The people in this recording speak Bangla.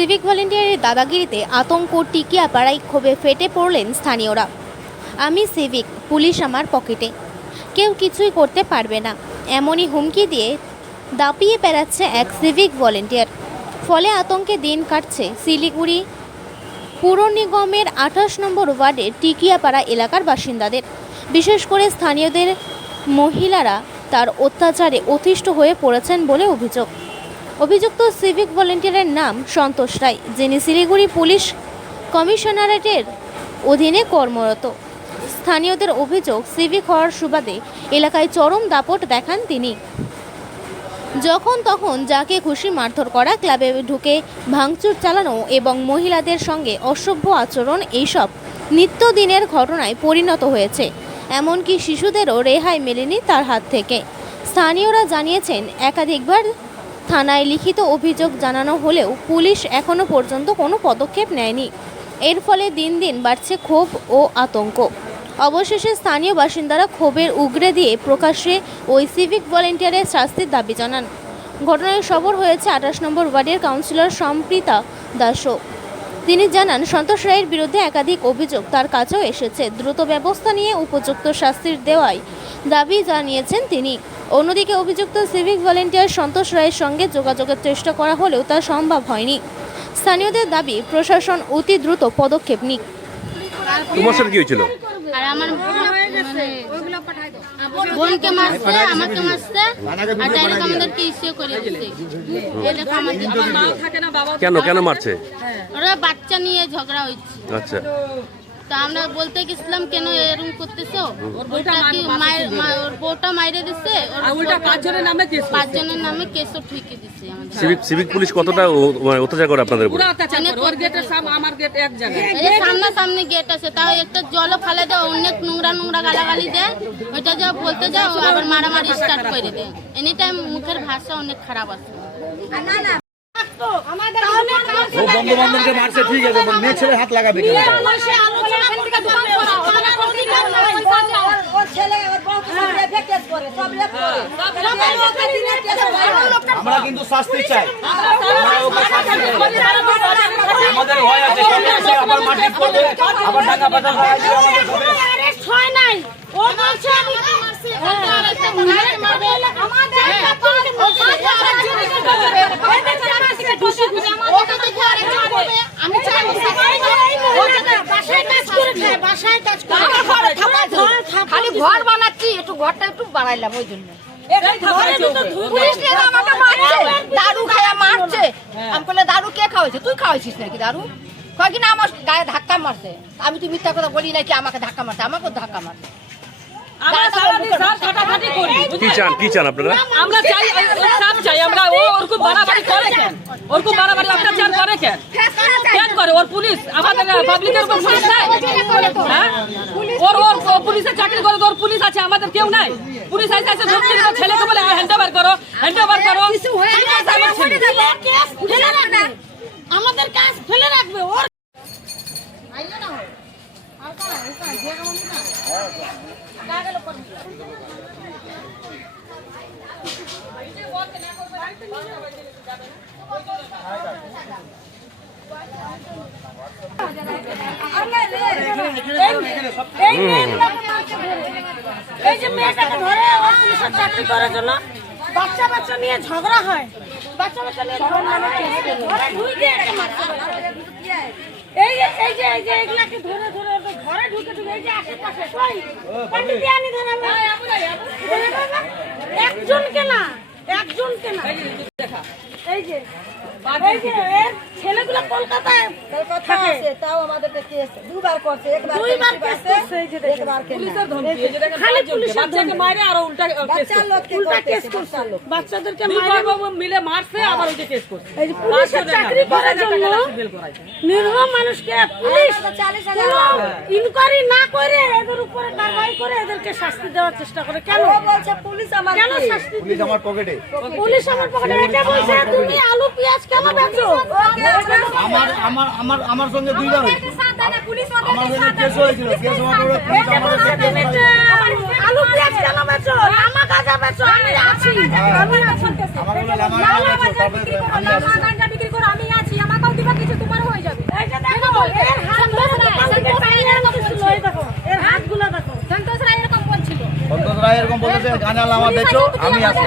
সিভিক ভলেন্টিয়ারের দাদাগিরিতে আতঙ্ক টিকিয়াপাড়ায় ক্ষোভে ফেটে পড়লেন স্থানীয়রা। আমি সিভিক, পুলিশ আমার পকেটে। কেউ কিছুই করতে পারবে না। এমনই হুমকি দিয়ে দাপিয়ে বেড়াচ্ছে এক সিভিক ভলেন্টিয়ার। ফলে আতঙ্কে দিন কাটছে শিলিগুড়ি পুর নিগমের আঠাশ নম্বর ওয়ার্ডের টিকিয়াপাড়া এলাকার বাসিন্দাদের। বিশেষ করে স্থানীয়দের মহিলারা তার অত্যাচারে অতিষ্ঠ হয়ে পড়েছেন বলে অভিযোগ। অভিযুক্ত সিভিক ভলেন্টিয়ারের নাম সন্তোষ রায়, যিনি শিলিগুড়ি পুলিশ কমিশনারেটের অধীনে কর্মরত। স্থানীয়দের অভিযোগ, সিভিক হওয়ার সুবাদে এলাকায় চরম দাপট দেখান তিনি। যখন তখন যাকে খুশি মারধর করা, ক্লাবে ঢুকে ভাঙচুর চালানো এবং মহিলাদের সঙ্গে অসভ্য আচরণ, এইসব নিত্যদিনের ঘটনায় পরিণত হয়েছে। এমনকি শিশুদেরও রেহাই মেলেনি তার হাত থেকে। স্থানীয়রা জানিয়েছেন, একাধিকবার থানায় লিখিত অভিযোগ জানানো হলেও পুলিশ এখনও পর্যন্ত কোনো পদক্ষেপ নেয়নি। এর ফলে দিন দিন বাড়ছে ক্ষোভ ও আতঙ্ক। অবশেষে স্থানীয় বাসিন্দারা ক্ষোভের উগরে দিয়ে প্রকাশ্যে ওই সিভিক ভলেন্টিয়ারের শাস্তির দাবি জানান। ঘটনায় সবর হয়েছে আঠাশ নম্বর ওয়ার্ডের কাউন্সিলর সম্প্রীতা দাসও। তিনি জানান সন্তোষ রায়ের বিরুদ্ধে একাধিক অভিযোগ তার কাছেও এসেছে। দ্রুত ব্যবস্থা নিয়ে উপযুক্ত শাস্তির দেওয়ায় দাবি জানিয়েছেন তিনি। অন্যদিকে অভিযুক্ত সিভিক ভলেন্টিয়ার সন্তোষ রায়ের সঙ্গে যোগাযোগের চেষ্টা করা হলেও তা সম্ভব হয়নি। স্থানীয়দের দাবি প্রশাসন অতি দ্রুত পদক্ষেপ নিক। তোমার সাথে কি হয়েছিল? আর আমার মানে বোনকে মারছে আমাকে মারছে আর ডাইরেক্ট আমাদেরকে ইসে করে দিচ্ছে এই দেখো আমাদের কেন কেন মারছে? ওরা বাচ্চা নিয়ে ঝগড়া হচ্ছে। আচ্ছা। তা আমরা বলতে গেছিলাম কেন এরকম করতেছো? ওটা কি মায়ের ওর বউটা মাইরে ওর উল্টা পাঁচজনের নামে কেস পাঁচজনের নামে কেসও ঠুকে দিচ্ছে আমাদের। সিভিক সিভিক পুলিশ কতটা মানে অত্যাচার করে আপনাদের উপর? ওর গেটের সাম আমার গেট এক জায়গায়। এই যে সামনাসামনি গেট আছে তাও একটা জলও ফালে দেয় অনেক নোংরা নোংরা গালাগালি দেয়। ওইটা যা বলতে যাও আবার মারামারি স্টার্ট করে দেয়। এনি টাইম মুখের ভাষা অনেক খারাপ আছে। ও বন্ধু বান্ধবকে মারছে ঠিক আছে মেয়ে ছেলে হাত লাগাবে কেন? আমরা কিন্তু শাস্তি চাই। আমাদের ভয় আছে। আবার করবে আবার পয়সা খাওয়াই আমাদের খালি ঘর বানাচ্ছি একটু ঘরটা একটু বাড়াইলাম ওই জন্য। দারু মারছে। আমি বলে দারু কে খাওয়াইছে? তুই খাওয়াইছিস নাকি দারু? কয় কিনা আমার গায়ে ধাক্কা মারছে। আমি তো মিথ্যা কথা বলি নাকি আমাকে ধাক্কা মারছে? আমাকে ধাক্কা মারছে। আমরা সারাদিন সার ফাটাফাটি করি। কি চান কি চান আপনারা? আমরা চাই ওর সাপ চাই আমরা ও ওরকম বাড়াবাড়ি করে কেন? ওরকম বাড়াবাড়ি অত্যাচার করে কেন? কেন করে? ওর পুলিশ আমাদের পাবলিকের উপর পুলিশ নাই? হ্যাঁ? ওর ওর ও পুলিশের চাকরি করে তো ওর পুলিশ আছে আমাদের কেউ নাই। পুলিশ আছে আছে ধমকি দিল ছেলেকে বলে হ্যান্ড ওভার করো হ্যান্ড ওভার করো ঠিক আছে, আমার ছেলে। আমাদের কাজ ফেলে রাখবে। ওর এই যে মেয়েটাকে ধরে ও পুলিশের চাকরি করার জন্য বাচ্চা বাচ্চা নিয়ে ঝগড়া হয় বাচ্চা বাচ্চা নিয়ে ঝগড়া। এই যে ধরে ধরে একজনকে না একজনকে না। এই যে এই যে ছেলেগুলো কলকাতায় থাকে। তাও আমাদেরকে কেস দুবার করছে একবার দুইবার করছে এই যে দেখেন। পুলিশের ধমকি এই যে দেখেন খালি পুলিশের বাচ্চাকে মারে আর উল্টা কেস করছে। উল্টা কেস করছে। বাচ্চাদেরকে মারে বাবু মিলে মারছে আবার ওই যে কেস করছে। এই যে পুলিশের চাকরি করার জন্য বেল মানুষকে পুলিশ ইনকোয়ারি না করে এদের উপরে কারবাই করে এদেরকে শাস্তি দেওয়ার চেষ্টা করে। কেন? বলছে পুলিশ আমার কেন শাস্তি পুলিশ আমার পকেটে পুলিশ আমার পকেটে কেন আমার আমার আমার সঙ্গে আলু পেঁয়াজ কেন আমার আমি সন্তোষ রায় এরকম বলেছে গানা লামা আমি আছি।